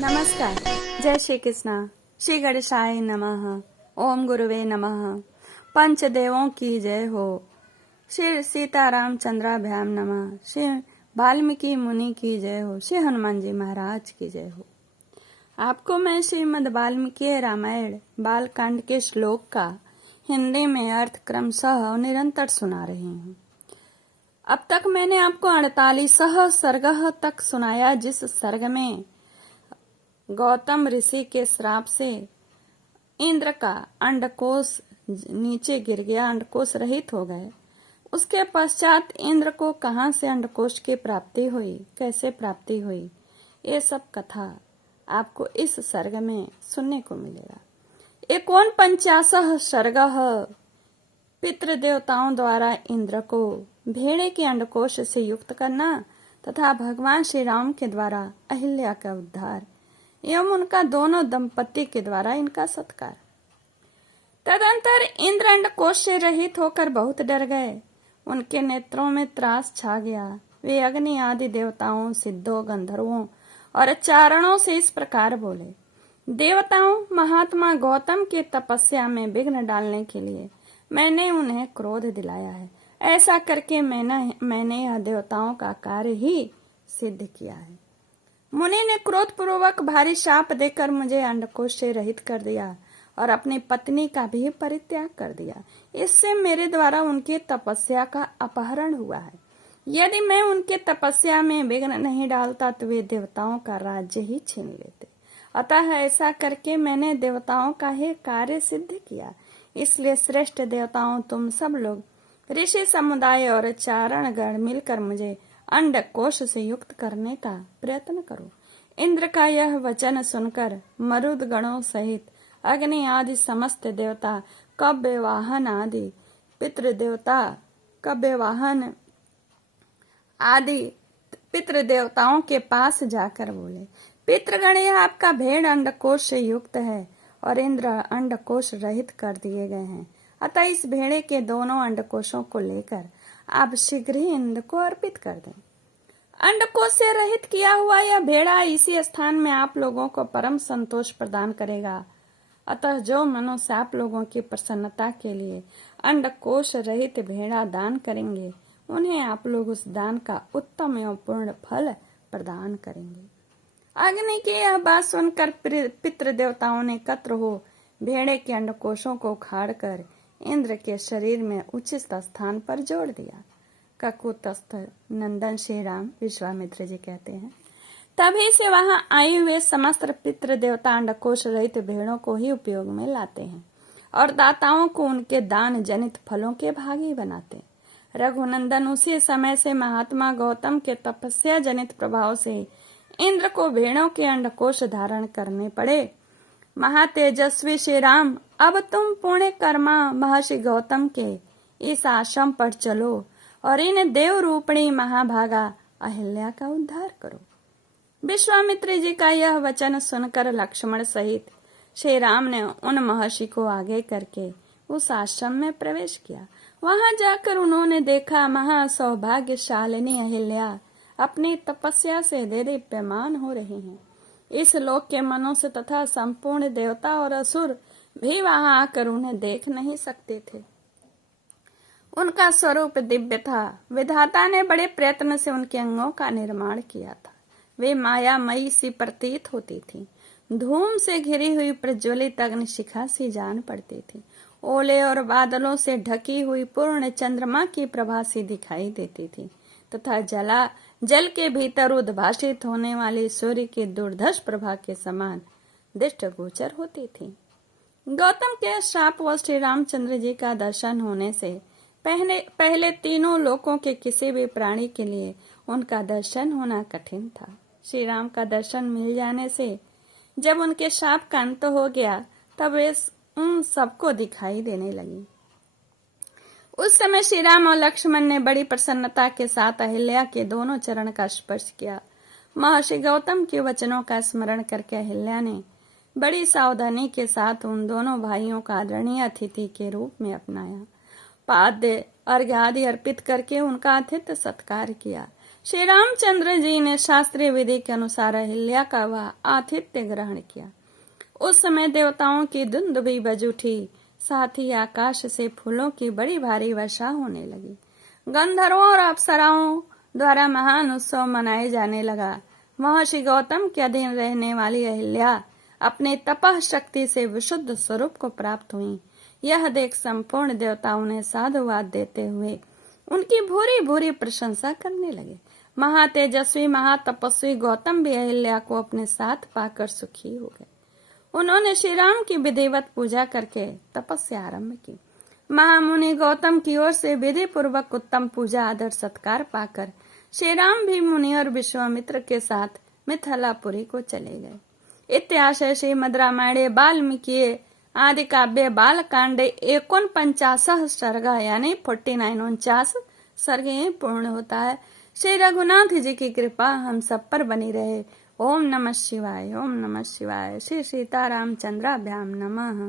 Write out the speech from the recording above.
नमस्कार। जय श्री कृष्णा। श्री गणेशाय नमः। ओम गुरुवे नमः। पंचदेवों की जय हो। श्री सीताराम चंद्राभ्याम नमः। श्री वाल्मीकि मुनि की जय हो। श्री हनुमान जी महाराज की जय हो। आपको मैं श्रीमद् वाल्मीकि रामायण बालकांड के श्लोक का हिंदी में अर्थ क्रमशः निरंतर सुना रही हूँ। अब तक मैंने आपको 48 सर्ग तक सुनाया, जिस सर्ग में गौतम ऋषि के श्राप से इंद्र का अंडकोश नीचे गिर गया, अंडकोश रहित हो गए। उसके पश्चात इंद्र को कहां से अंडकोश की प्राप्ति हुई, कैसे प्राप्ति हुई, ये सब कथा आपको इस सर्ग में सुनने को मिलेगा। 49 सर्ग पितृदेवताओं द्वारा इंद्र को भेड़े के अंडकोश से युक्त करना तथा भगवान श्री राम के द्वारा अहिल्या का उद्धार एवं उनका दोनों दंपति के द्वारा इनका सत्कार। तदंतर इंद्र अंडकोश से रहित होकर बहुत डर गए। उनके नेत्रों में त्रास छा गया। वे अग्नि आदि देवताओं, सिद्धों, गंधर्वों और चारणों से इस प्रकार बोले, देवताओं, महात्मा गौतम की तपस्या में विघ्न डालने के लिए मैंने उन्हें क्रोध दिलाया है। ऐसा करके मैंने यह देवताओं का कार्य ही सिद्ध किया है। मुनि ने क्रोध पूर्वक भारी शाप देकर मुझे अंडकोश से रहित कर दिया और अपनी पत्नी का भी परित्याग कर दिया। इससे मेरे द्वारा उनकी तपस्या का अपहरण हुआ है। यदि मैं उनके तपस्या में विघ्न नहीं डालता तो वे देवताओं का राज्य ही छीन लेते। अतः ऐसा करके मैंने देवताओं का ही कार्य सिद्ध किया। इसलिए श्रेष्ठ देवताओं, तुम सब लोग, ऋषि समुदाय और चारण गण मिलकर मुझे अंडकोश से युक्त करने का प्रयत्न करो। इंद्र का यह वचन सुनकर मरुद गणों सहित अग्नि आदि समस्त देवता, कव्यवाहन आदि पितृदेवता, कव्यवाहन आदि पितृदेवताओं के पास जाकर बोले, पितृगण, यह आपका भेड़ अंडकोश से युक्त है और इंद्र अंडकोश रहित कर दिए गए हैं। अतः इस भेड़े के दोनों अंडकोशों को लेकर आप शीघ्र ही इंद्र को अर्पित कर दें। अंडकोश से रहित किया हुआ यह भेड़ा इसी स्थान में आप लोगों को परम संतोष प्रदान करेगा। अतः जो मनुष्य आप लोगों की प्रसन्नता के लिए अंडकोश रहित भेड़ा दान करेंगे, उन्हें आप लोग उस दान का उत्तम एवं पूर्ण फल प्रदान करेंगे। अग्नि की यह बात सुनकर पितृ देवताओं ने एकत्र हो भेड़े के अंडकोशों को उखाड़कर इंद्र के शरीर में उचित स्थान पर जोड़ दिया। ककुतस्थ नंदन श्री राम विश्वामित्र जी कहते हैं, तभी से वहां आए हुए समस्त पितृ देवता अंडकोश रहित भेड़ों को ही उपयोग में लाते हैं और दाताओं को उनके दान जनित फलों के भागी बनाते। रघुनंदन, उसी समय से महात्मा गौतम के तपस्या जनित प्रभाव से इंद्र को भेड़ों के अंडकोश धारण करने पड़े। महातेजस्वी श्री राम, अब तुम पुण्य कर्मा महर्षि गौतम के इस आश्रम पर चलो और इन देव रूपणी महाभागा अहिल्या का उद्धार करो। विश्वामित्र जी का यह वचन सुनकर लक्ष्मण सहित श्री राम ने उन महर्षि को आगे करके उस आश्रम में प्रवेश किया। वहां जाकर उन्होंने देखा महासौभाग्यशालिनी अहिल्या अपनी तपस्या से देदीप्यमान हो रही हैं। इस लोक के मनुष्य तथा संपूर्ण देवता और असुर भी वहां आकर उन्हें देख नहीं सकते थे। उनका स्वरूप दिव्य था। विधाता ने बड़े प्रयत्न से उनके अंगों का निर्माण किया था। वे मायामयी सी प्रतीत होती थी। धूम से घिरी हुई प्रज्वलित अग्निशिखा सी जान पड़ती थी। ओले और बादलों से ढकी हुई पूर्ण चंद्रमा की प्रभा सी दिखाई देती थी तथा जल के भीतर उद्भाषित होने वाली सूर्य की दुर्धर्ष प्रभा के समान दृष्टिगोचर होती थी। गौतम के श्राप व श्री रामचंद्र जी का दर्शन होने से पहले तीनों लोकों के किसी भी प्राणी के लिए उनका दर्शन होना कठिन था। श्री राम का दर्शन मिल जाने से जब उनके श्राप का अंत हो गया, तब वे उन सबको दिखाई देने लगी। उस समय श्री राम और लक्ष्मण ने बड़ी प्रसन्नता के साथ अहिल्या के दोनों चरण का स्पर्श किया। महर्षि गौतम के वचनों का स्मरण करके अहिल्या ने बड़ी सावधानी के साथ उन दोनों भाइयों का आदरणीय अतिथि के रूप में अपनाया। पाद्य अर्घ्य आदि अर्पित करके उनका आतिथ्य सत्कार किया। श्री रामचंद्र जी ने शास्त्रीय विधि के अनुसार अहिल्या का वह आतिथ्य ग्रहण किया। उस समय देवताओं की दुंदुभी बज उठी, साथ ही आकाश से फूलों की बड़ी भारी वर्षा होने लगी। गंधर्वों और अप्सराओं द्वारा महान उत्सव मनाए जाने लगा। महर्षि गौतम के अधीन रहने वाली अहिल्या अपने तपः शक्ति से विशुद्ध स्वरूप को प्राप्त हुई। यह देख संपूर्ण देवताओं ने साधुवाद देते हुए उनकी भूरी भूरी प्रशंसा करने लगे। महातेजस्वी महातपस्वी गौतम भी अहिल्या को अपने साथ पाकर सुखी हो गए। उन्होंने श्री राम की विधिवत पूजा करके तपस्या आरंभ की। महामुनि गौतम की ओर से विधि पूर्वक उत्तम पूजा आदर सत्कार पाकर श्री राम भी मुनि और विश्वामित्र के साथ मिथिलापुरी को चले गए। इत्याशय श्रीमद् रामायणे वाल्मीकि आदि काव्य बाल कांडे 49 सर्गा यानी 49 सर्गे पूर्ण होता है। श्री रघुनाथ जी की कृपा हम सब पर बनी रहे। ओम नमः शिवाय, ओम नमः शिवाय। श्री सीतारामचंद्राभ्याम नमः।